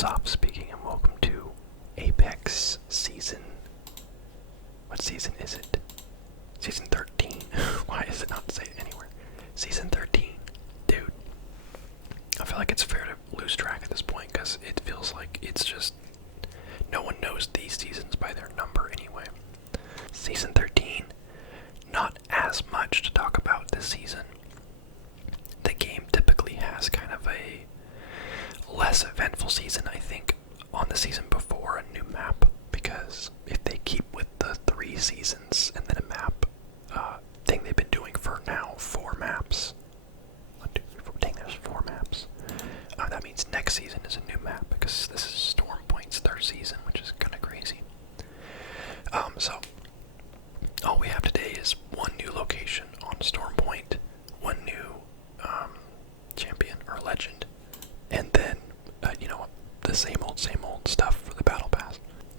What's up, speaking, and welcome to Apex Season... What season is it? Season 13. Why is it not say anywhere? Season 13. Dude, I feel like it's fair to lose track at this point, because it feels like it's just... No one knows these seasons by their number anyway. Season 13. Not as much to talk about this season. The game typically has kind of a less eventful season, I think, on the season before a new map, because if they keep with the 3 seasons and then a map thing they've been doing for now 4 maps. 1, 2, 3, 4, dang, there's 4 maps. That means next season is a new map, because this is Storm Point's 3rd season, which is kind of crazy. So all we have today is 1 new location on Storm Point, 1 new champion or legend, and then the same old stuff for the battle pass.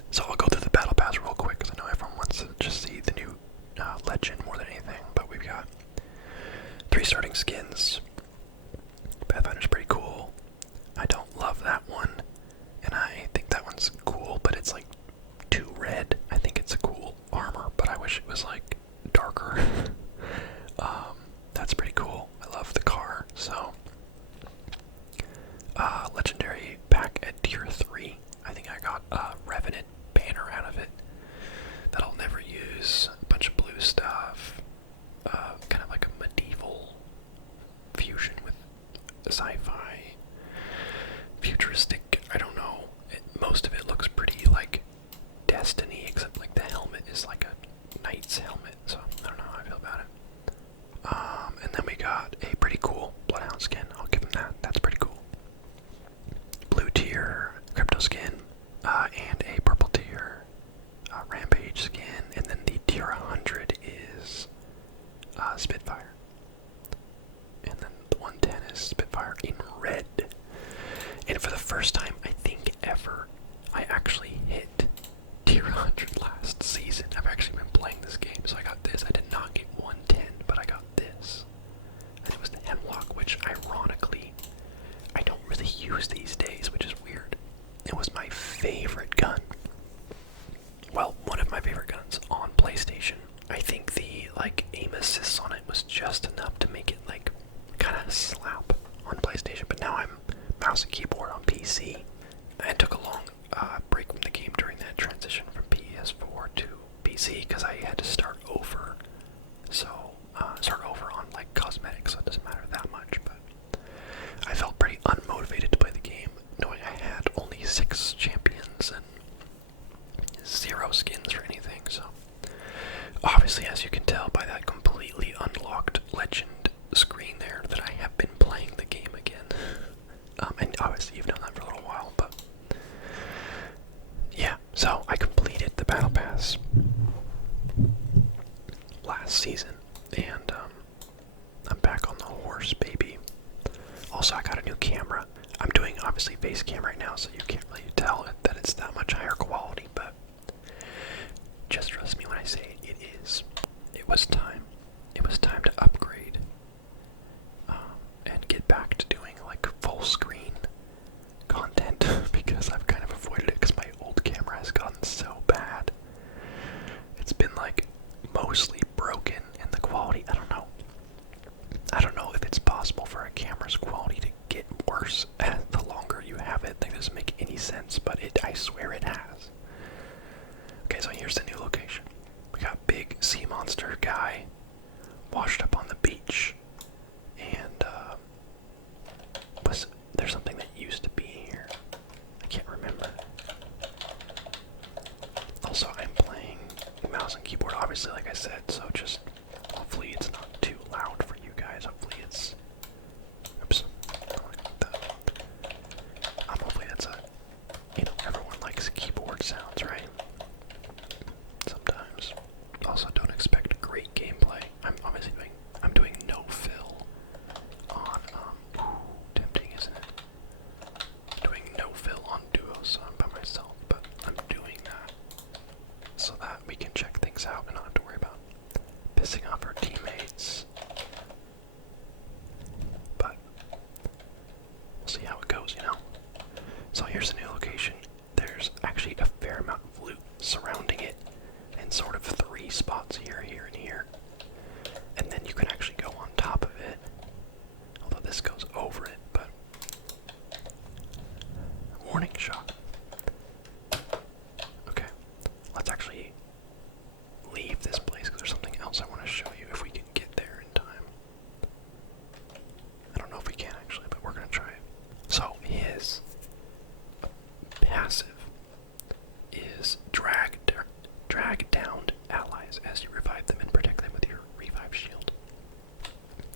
So I'll go through the battle pass real quick, because I know everyone wants to just see the new legend more than anything. But we've got 3 starting skins. Pathfinder's pretty cool. I don't love that one, and I think that one's cool, but it's like too red. I think it's a cool armor, but I wish it was like darker. That's pretty cool. I love the car. So legendary pack at tier 3. I think I got a Revenant banner out of it that I'll never use. A bunch of blue stuff. Kind of like a medieval fusion with sci-fi. Futuristic, I don't know. Most of it looks pretty like Destiny, except like the helmet is like a knight's helmet, so I don't know how I feel about it. And then we got a pretty cool Bloodhound skin. I'll give them that. That's pretty cool. Blue tier crypto skin, and a purple tier rampage skin, and then the tier 100 is Spitfire, and then the 110 is Spitfire in red. And for the first time, I think ever, I actually hit tier 100 last season. I've actually been playing this game, so I got this. I did not get 110, but I got this. And it was the Hemlock, which ironically, I don't really use these days, which is weird. It was my favorite gun. Well, one of my favorite guns on PlayStation. I think the aim assist on it was just enough to make it kind of slap on PlayStation, but now I'm mouse and keyboard on PC. I took a long break from the game during that transition from PS4 to PC because I had to start over. So start over on cosmetics, so it doesn't matter that much, but I felt pretty unmotivated to play the game, knowing I had only 6 champions and 0 skins or anything. So obviously, as you can tell by that completely unlocked legend screen there, that I have been playing the game again. And obviously you've done that for a little while, but yeah, so I completed the battle pass last season, and I'm back on the horse, baby. Also, I got a new camera. I'm doing obviously face cam right now, so you can't really tell that it's that much higher quality, but just trust me when I say it is. It was time. It was time to upgrade and get back to doing full screen content because I've kind of avoided it because my old camera has gotten so bad. It's been mostly broken, and the quality, I don't know. I don't know if it's possible for a camera's quality to get worse the longer you have it. That doesn't make any sense, but I swear it has. Okay, so here's the new location. We got big sea monster guy washed up on the beach, and there's something that used to be here. I can't remember. Also, I'm playing mouse and keyboard, obviously, like I said, so just hopefully it's not too loud for you guys. Hopefully it's... Oops. Hopefully that's everyone likes keyboard sounds, right? Sometimes. Also, don't expect great gameplay. I'm doing no fill on, tempting, isn't it? Doing no fill on duo, so I'm by myself, but I'm doing that so that we can check things out and not have to worry about pissing off our teammates. But we'll see how it goes, So here's the new shields here, here, and here. And then you can actually go on top of it. Although this goes over it, but... Warning shot. Okay, let's actually leave this place because there's something else I want to show you if we can get there in time. I don't know if we can actually, but we're going to try it. So his passive is drag down allies as you revive them and protect them with your revive shield,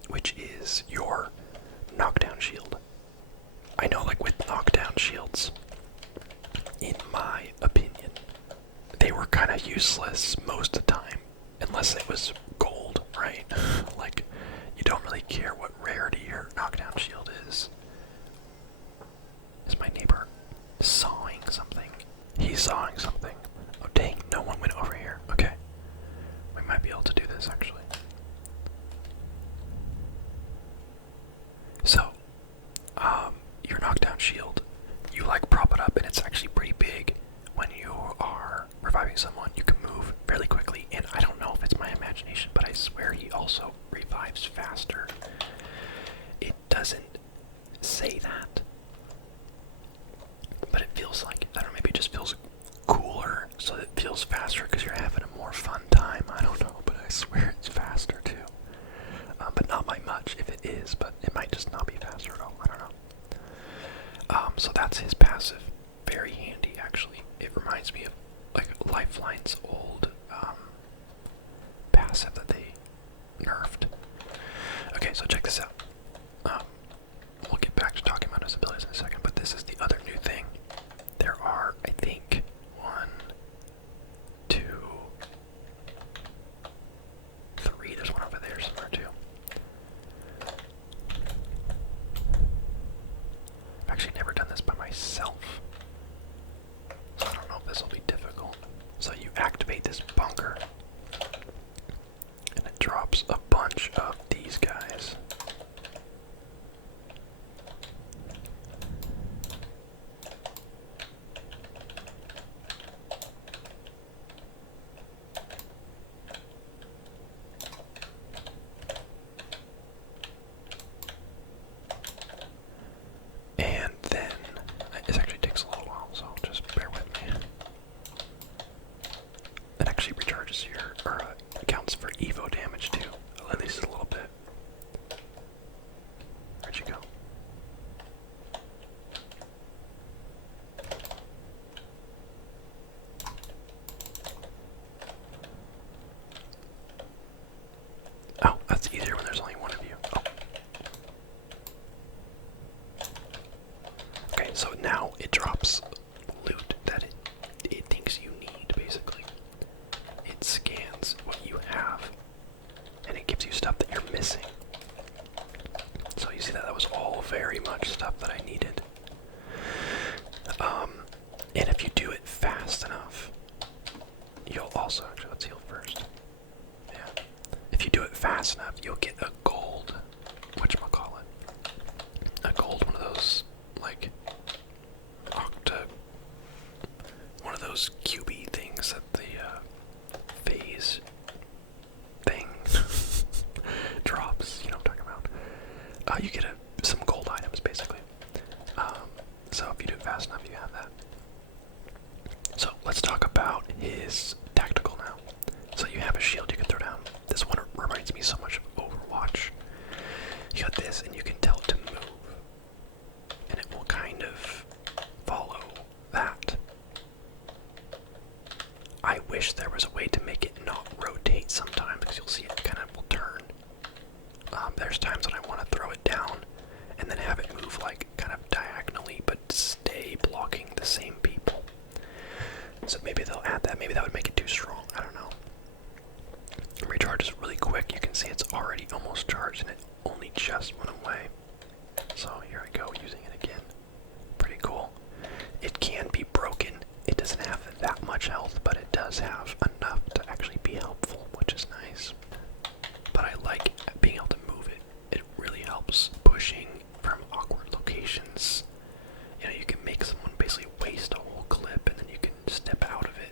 which is your knockdown shield. I know, like with knockdown shields, in my opinion, they were kind of useless most of the time, unless it was gold, right? Like, you don't really care what rarity your knockdown shield is. Is my neighbor sawing something? He's sawing something. Oh dang, no one went over here. Okay. We might be able to do this actually. So, your knockdown shield, you like prop it up and it's actually pretty big. When you are reviving someone, you can move fairly quickly, and I don't know if it's my imagination, but I swear he also revives faster. It doesn't say that, but it feels like, I don't know, maybe it just feels cooler, so it feels faster because you're having a more fun time. I don't know, but I swear it's faster too. But not by much if it is, but it might just not be faster at all. I don't know. So that's his passive. Very handy, actually. It reminds me of like Lifeline's old passive that they nerfed. Okay, so check this out. We'll get back to talking about his abilities in a second, but this is the other new thing. There are, I think, 1, 2, 3. There's one over there somewhere too. I've actually never done this by myself, so I don't know if this will be difficult. So you activate this bunker, and it drops a bunch of these guys. And then, it actually takes a little while, so just bear with me. It actually recharges your, or counts for Evo damage too, at least a little bit. Where'd you go? Oh, that's easier when there's only one of you. Oh. Okay, so now it drops loot that it thinks you need, basically. It scans what you have, and it gives you stuff that you're missing. So you see that was all very much stuff that I needed. And if you do it fast enough, you'll also, actually let's heal first. Yeah. If you do it fast enough, you'll get a gold, whatchamacallit, a gold, one of those, like, one of those QB things that the phase thing drops, you know what I'm talking about. You get some gold items, basically. So if you do it fast enough, you have that. So let's talk about his tactical now. So you have a shield you can throw down. This one reminds me so much of Overwatch. You got this, and you can tell it to move, and it will kind of follow that. I wish there was a way to make it not rotate sometimes, because you'll see it kind of will turn. There's times when I want to throw it down and then have it move like kind of diagonally, but stay blocking the same people. So maybe they'll add that. Maybe that would make it too strong. I don't know. It recharges really quick. You can see it's already almost charged, and it only just went away. So here I go, using it again. Pretty cool. It can be broken. It doesn't have that much health, but it does have enough to actually be helpful, which is nice. But I like being able to move it. It really helps pushing from awkward locations. You know, you can make someone basically waste a whole clip, and then you can step out of it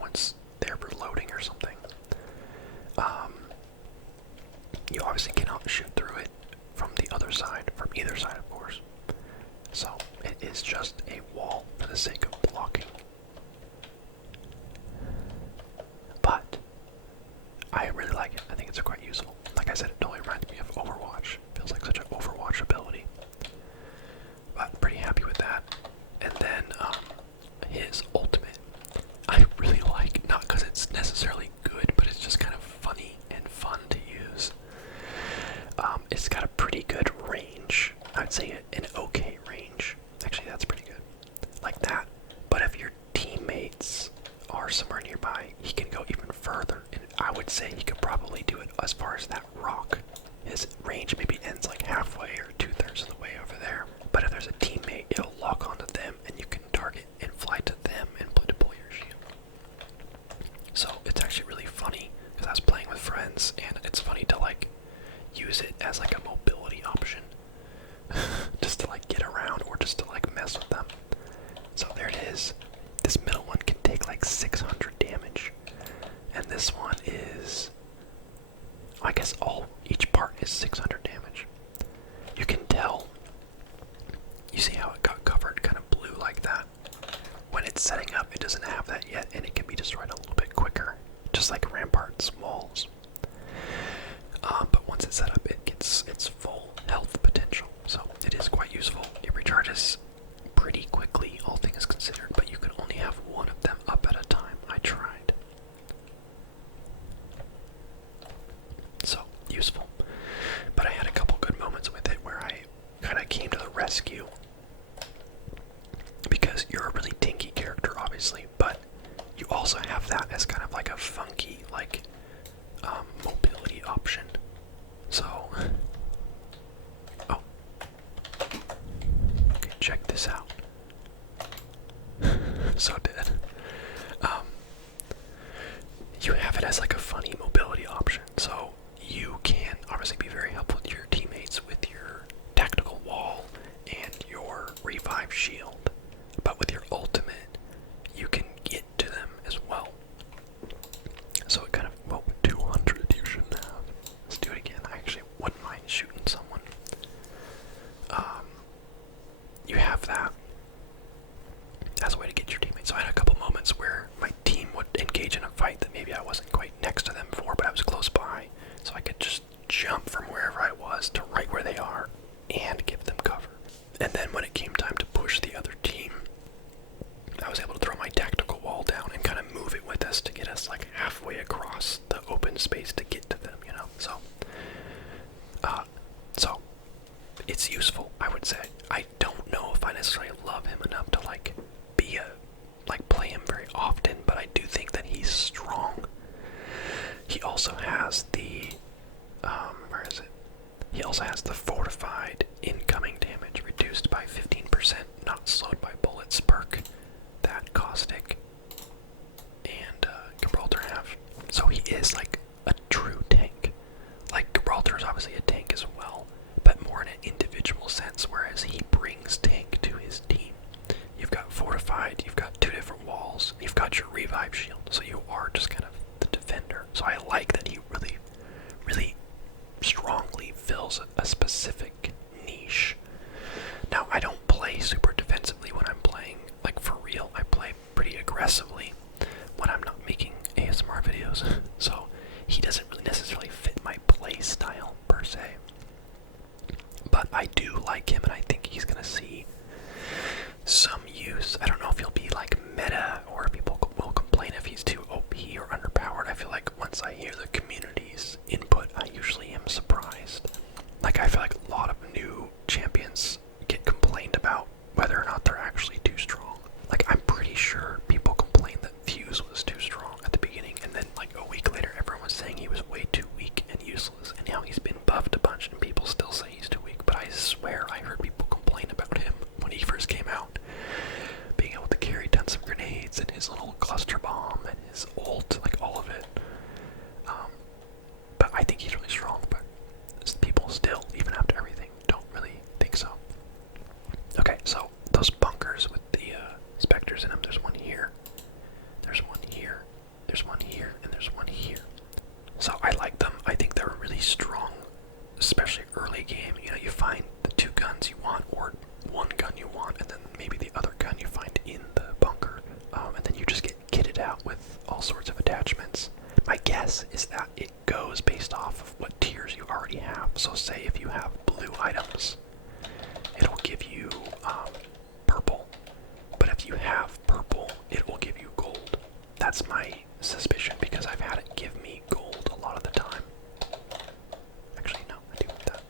once they're reloading or something. it's just a wall for the sake of blocking. But I really like it. I think it's quite useful. Like I said, it totally reminds me of Overwatch. Feels like such an Overwatch ability. But pretty happy with that. And then his ultimate, I really like, not because it's necessarily good, but it's just kind of funny and fun to use. It's got a pretty good range. I'd say an okay range. Actually, that's pretty good. Like that. But if your teammates are somewhere nearby, he can go even further. And I would say he could probably do it as far as that rock. His range maybe ends like halfway or 2/3 of the way over there. But if there's a teammate, it'll lock onto them and you can target and fly to them and deploy your shield. So it's actually really funny because I was playing with friends and it's funny to like use it as like a mobility option. Just to like get around or just to like mess with them. So there it is. This middle one can take like 600 damage. And this one is, I guess each part is 600 damage. You can tell, you see how it got covered kind of blue like that? When it's setting up, it doesn't have that yet and it can be destroyed a little bit quicker. Just like Rampart's walls. But once it's set up, it gets its full health potential. So it is quite useful. It recharges pretty quickly, all things considered, but you can only have one of them up at a time. I tried. So, useful. But I had a couple good moments with it where I kind of came to the rescue. Because you're a really tanky character, obviously, but you also have that as kind of like a funky, like, mobility option. So, oh. Okay, check this out. So dead. You have it as like a funny mobility option, so you can obviously be very helpful to your teammates with your tactical wall and your revive shield. But with your ultimate, you can get to them as well. So it kind of, well, 200 you shouldn't have. Let's do it again. I actually wouldn't mind shooting someone. You have that as a way to get your teammates. So I had a couple moments where my team would engage in a fight that maybe I wasn't quite next to them for, but I was close by. So I could just jump from wherever I was to right where they are and give them cover. And then when it came time to push the other team, I was able to throw my tactical wall down and kind of move it with us to get us like halfway across the open space to get to them, you know? So it's useful, I would say. I don't know if I necessarily love him enough to like play him very often, but I do think that he's strong. He also has the where is it? He also has the fortified incoming damage reduced by 15%, not slowed by bullets perk that Caustic and Gibraltar have. So he is like a true tank. Like Gibraltar is obviously a tank as well, but more in an individual sense, whereas he brings tank to his team. You've got fortified, you've got 2 different walls, you've got your revive shield, so you are just kind of the defender. So I like that he really, really strongly fills a specific niche. Now, I don't play super defensively when I'm playing, like for real. I play pretty aggressively when I'm not making ASMR videos. So he doesn't really necessarily fit my play style per se. But I do like him and I think he's gonna see some use. I don't know if he'll be like meta or if people will complain if he's too OP or underpowered. I feel like once I hear the community's input, I usually am surprised. Like I feel like a lot of new champions get complained about whether or not they're actually too strong. Like I'm pretty sure people complained that Fuse was too strong at the beginning, and then like a week later everyone was saying he was way too weak and useless, and now he's been buffed a bunch and people still say he's too weak. But I swear I heard people complain about him when he first came out, being able to carry tons of grenades and his little cluster bomb and his ult, like all of it. But I think he's really strong, but people still, even after everything, don't really think so. Okay, so those bunkers with the specters in them, there's one here, there's one here, there's one here, and there's one here. So I like them. I think they're really strong, especially early game. You know, you find the 2 guns you want or 1 gun you want, and then maybe sorts of attachments. My guess is that it goes based off of what tiers you already have. So say if you have blue items, it'll give you purple. But if you have purple, it will give you gold. That's my suspicion because I've had it give me gold a lot of the time. Actually, no, I do want that.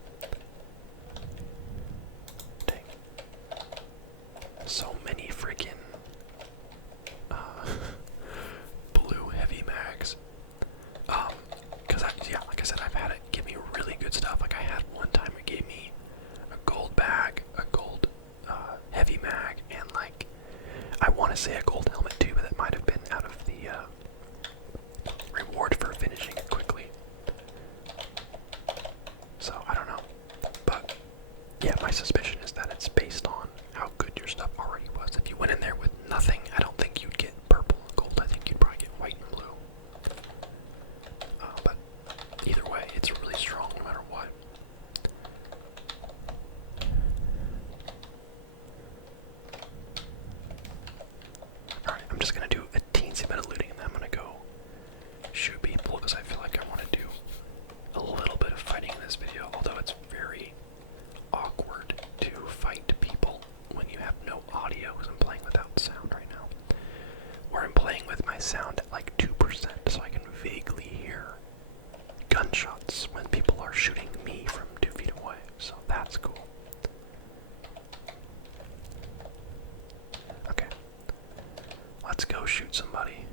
Dang. So many freaking blue heavy mags. Because yeah, like I said, I've had it give me really good stuff. Like I had one time it gave me a gold bag, a gold heavy mag, and like I want to say a gold helmet too, but that might have been out of the reward for finishing it quickly. So I don't know, but yeah, my suspicion is that it's based on how good your stuff already was. If you went in there with nothing, I don't think you'd get purple and gold. I think you'd probably get white and blue. But either way, it's really strong no matter what. Alright, I'm just going to do a teensy bit of looting and then I'm going to go shoot people because I feel like I want to do a little bit of fighting in this video, although it's very awkward to fight people when you have no audio because I'm playing without sound right now. Or I'm playing with my sound at like 2% so I can vaguely hear gunshots when people are shooting me from 2 feet away, so that's cool. Okay, let's go shoot somebody.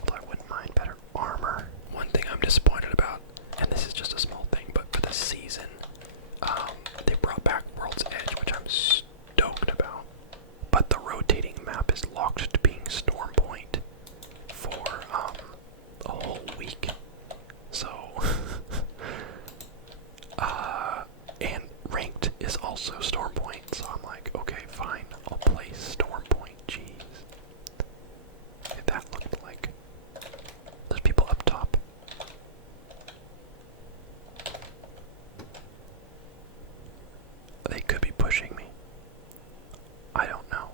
Although I wouldn't mind better armor. One thing I'm disappointed about, and this is just a small thing, but for this season, they brought back World's Edge, which I'm stoked about. But the rotating map is locked to being Storm Point for a whole week. So, and ranked is also Storm Point. So I'm like, okay, fine, I'll play Storm Point. Jeez, that looked like there's people up top. They could be pushing me. I don't know.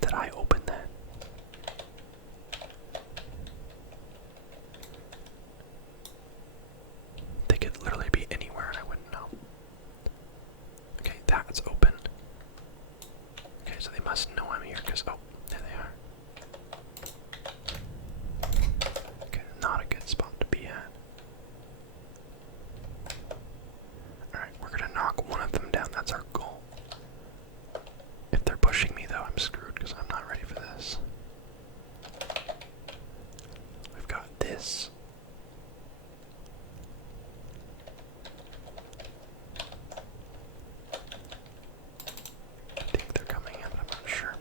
Did I open that? They could literally be anywhere and I wouldn't know. Okay, that's open. Okay, so they must know I'm here because, oh, there they are. Okay, not a good spot to be at. Alright, we're gonna knock one of them down. That's our goal. If they're pushing me, though, I'm screwed because I'm not ready for this. We've got this. I think they're coming in, but I'm not sure.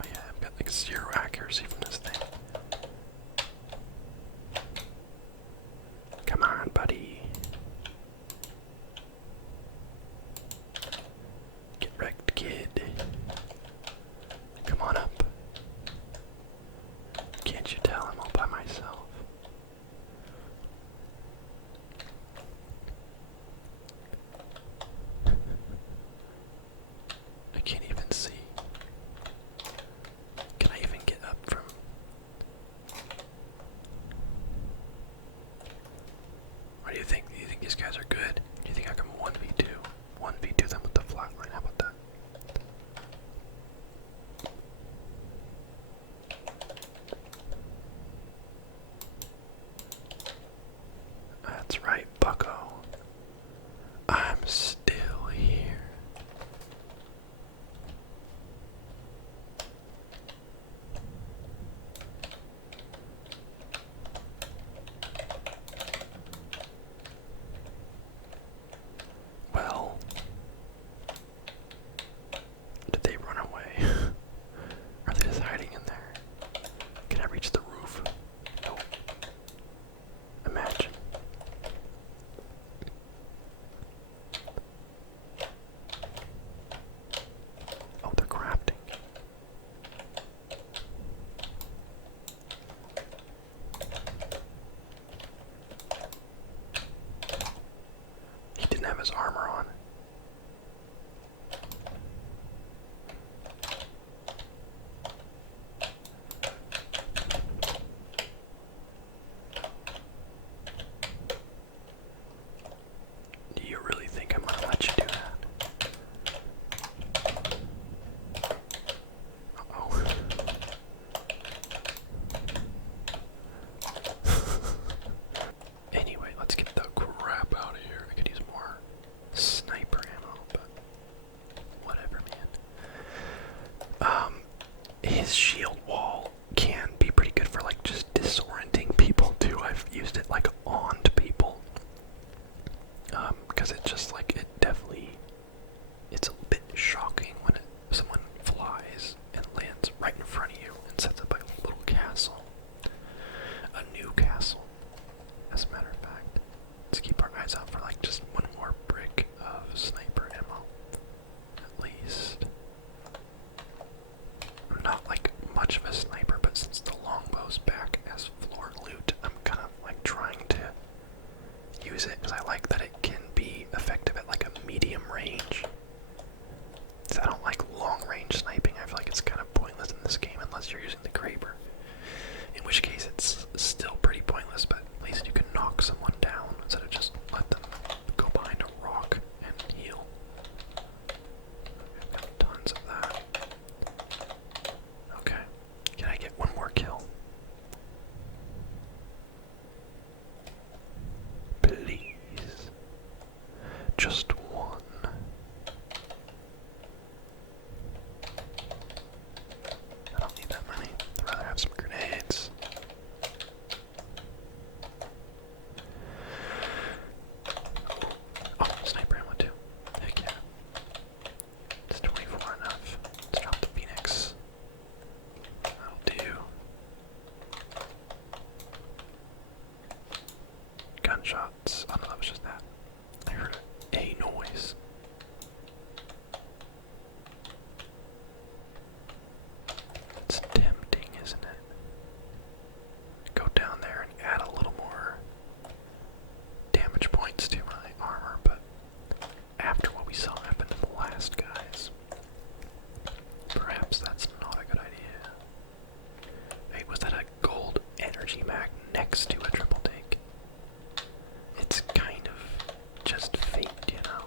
Oh yeah, I've got like 0 accuracy from this thing. Come on, buddy. Get wrecked, kid. Come on up. Can't you tell I'm all by myself? I can't even see. Can I even get up from... What do you think? Do you think these guys are good? Do you think I can 1v2? 1v2 them with the flatline? How about that? That's right, bucko. I'm still here. Well, did they run away? Are they just hiding in there? Can I reach the roof? Nope. Imagine. Oh, they're crafting. He didn't have his armor on. his shield wall can be pretty good for like just disorienting people too. I've used it like on to people. Because it just like, it's a bit shocking when someone flies and lands right in front of you and sets up a little castle. A Newcastle, as a matter of fact. Let's keep our eyes out for like just one more brick of sniper ammo. At least. I'm not like much of a sniper, but since the longbow's back as floor loot, I'm kind of like trying to use it because I like that it can be effective at like a medium range. I don't like long range sniping. I feel like it's kind of pointless in this game unless you're using the Kraber. In which case it's still pretty pointless, but at least you can knock someone down instead of just let them go behind a rock and heal. I've got tons of that. Okay. Can I get one more kill? Please. Just one. I don't need that many. I'd rather have some grenades. Oh, sniper ammo too. Heck yeah. Is 24 enough? Let's drop the Phoenix. That'll do. Gunshots. Oh no, that was just that. I heard a noise. It's tempting, isn't it? Go down there and add a little more damage points to my armor, but after what we saw happen to the last guys, perhaps that's not a good idea. Hey, was that a gold energy mag next to a triple take? It's kind of just fate, you know?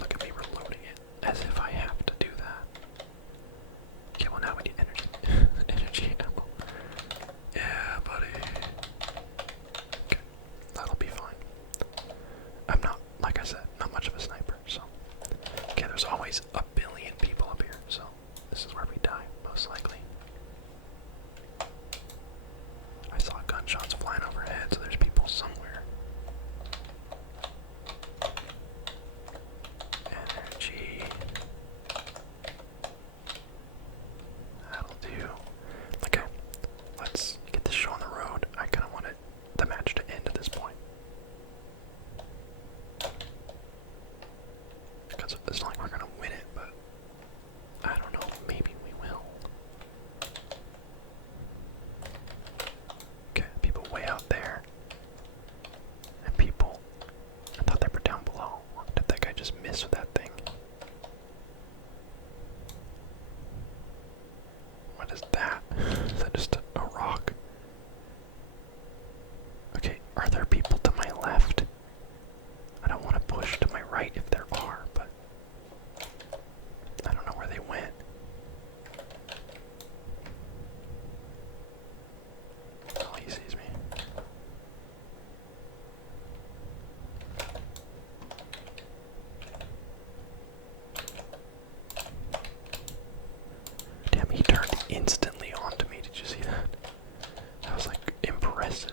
Look at me reloading it, as if I have to do that. Okay, well now we need energy, energy ammo. Yeah, buddy. Okay, that'll be fine. I'm not, like I said, not much of a sniper, so. Okay, there's always a billion people up here, so this is where we die, most likely. I saw gunshots flying overhead, so there's people somewhere. Energy. That'll do. Okay, let's get this show on the road. I kind of wanted the match to end at this point. Because it's not like we're going to win it, but I don't know, maybe we will. Okay, people way out there. And people, I thought they were down below. Did that guy just miss with that thing? What is that? Is that just a rock? Okay, are there people to my left? I don't want to push to my right if there are, but I don't know where they went. Oh, he sees me. Damn, he turned instantly onto me. Did you see that? That was like impressive.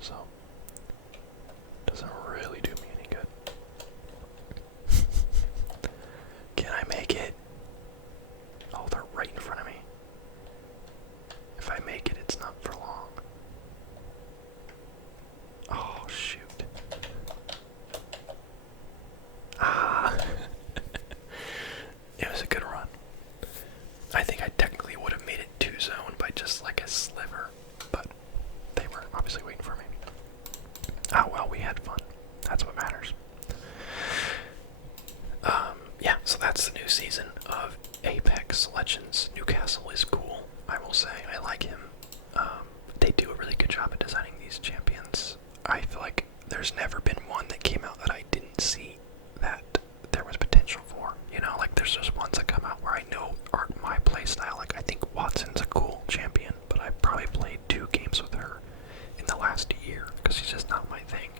so doesn't really do me any good. Can I make it? Oh, they're right in front of me. If I make it, it's not for long. Oh, shoot. Ah. It was a good run. I think I technically would have made it 2-zone by just like a sliver, but they were obviously waiting for me. Oh well, we had fun. That's what matters. Yeah, so that's the new season of Apex Legends. Newcastle is cool, I will say. I like him. They do a really good job at designing these champions. I feel like there's never been one that came out that I didn't see that there was potential for. You know, like there's just ones that come out where I know aren't my playstyle. Like I think Watson's a cool champion, but I probably played 2 games with her in the last year because she's just not my thing.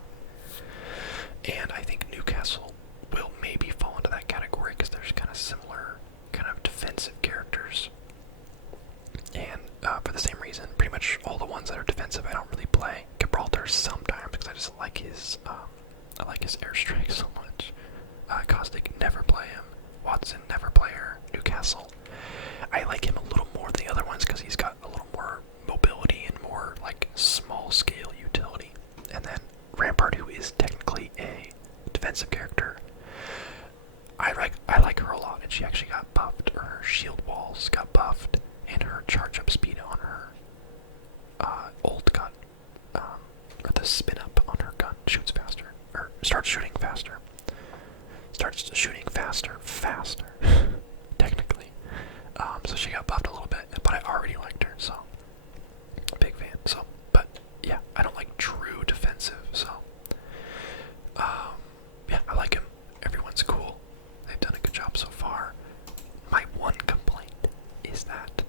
And I think Newcastle will maybe fall into that category because there's kind of similar kind of defensive characters. And for the same reason, pretty much all the ones that are defensive I don't really play. Gibraltar sometimes because I just like his airstrike so much. Caustic, never play him. Watson, never play her. Newcastle, I like him a little more than the other ones because he's got a little more mobility and more like small scale utility. And then Rampart, who is technically a defensive character, I like her a lot, and she actually got buffed. Her shield walls got buffed, and her charge up speed on her ult got, or the spin up on her gun shoots faster, or starts shooting faster. Starts shooting faster, technically. So she got buffed a little bit, but I already liked her, so big fan. So, but yeah, I don't like true defensive, so yeah, I like him. Everyone's cool. They've done a good job so far. My one complaint is that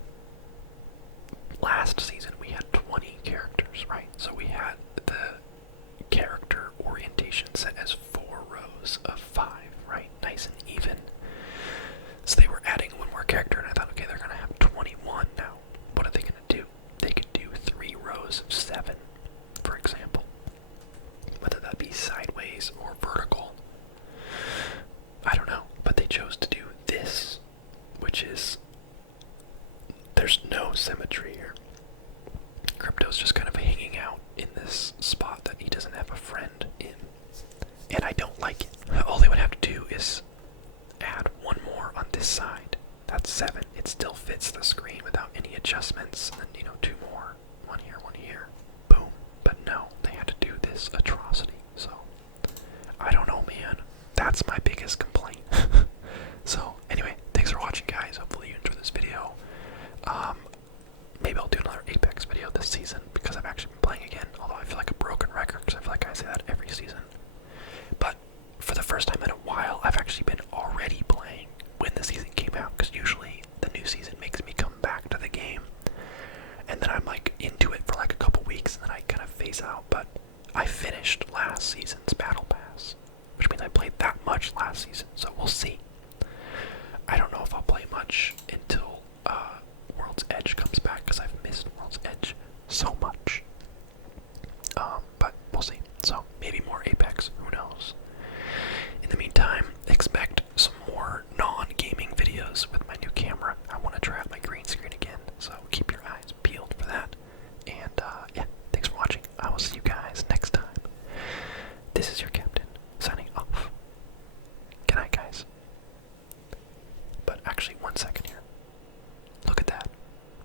last season we had 20 characters, right? So we had the character orientation set as 4 rows of 5, right? Nice and even. So they were adding one more character, and I thought, okay, they're gonna have 21 now. What are they gonna do? They could do 3 rows of 7, for example. Whether that be sideways or vertical, I don't know. But they chose to do this, which is, there's no symmetry here. Crypto's just kind of hanging out in this spot that he doesn't have a friend in. And I don't like it. All they would have to do is add one more on this side. That's 7. It still fits the screen without any adjustments. And then, 2 more. One here. Boom. But no, they had to do this atrocity. So, I don't know, man. That's my biggest complaint. So, anyway, thanks for watching, guys. Hopefully you enjoyed this video. Maybe I'll do another Apex video this season because I've actually been playing again. Although I feel like a broken record because I feel like I say that every season. But for the first time in a while, I've actually been already playing when the season came out, because usually the new season makes me come back to the game, and then I'm like into it for like a couple weeks, and then I kind of phase out. But I finished last season's Battle Pass, which means I played that much last season, so we'll see. I don't know if I'll play much until World's Edge comes back, because I've missed World's Edge so much. But we'll see. So maybe more Apex, who knows. In the meantime, expect some more non-gaming videos with my new camera. I want to try out my green screen again, so keep your eyes peeled for that. And yeah, thanks for watching. I will see you guys next time. This is your captain, signing off. Good night, guys. But actually, 1 second here. Look at that.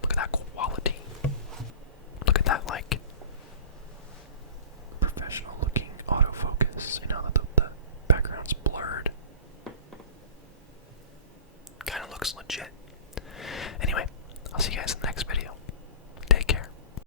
Look at that quality. Look at that, like, professional looking autofocus. The background's blurred. Kinda looks legit.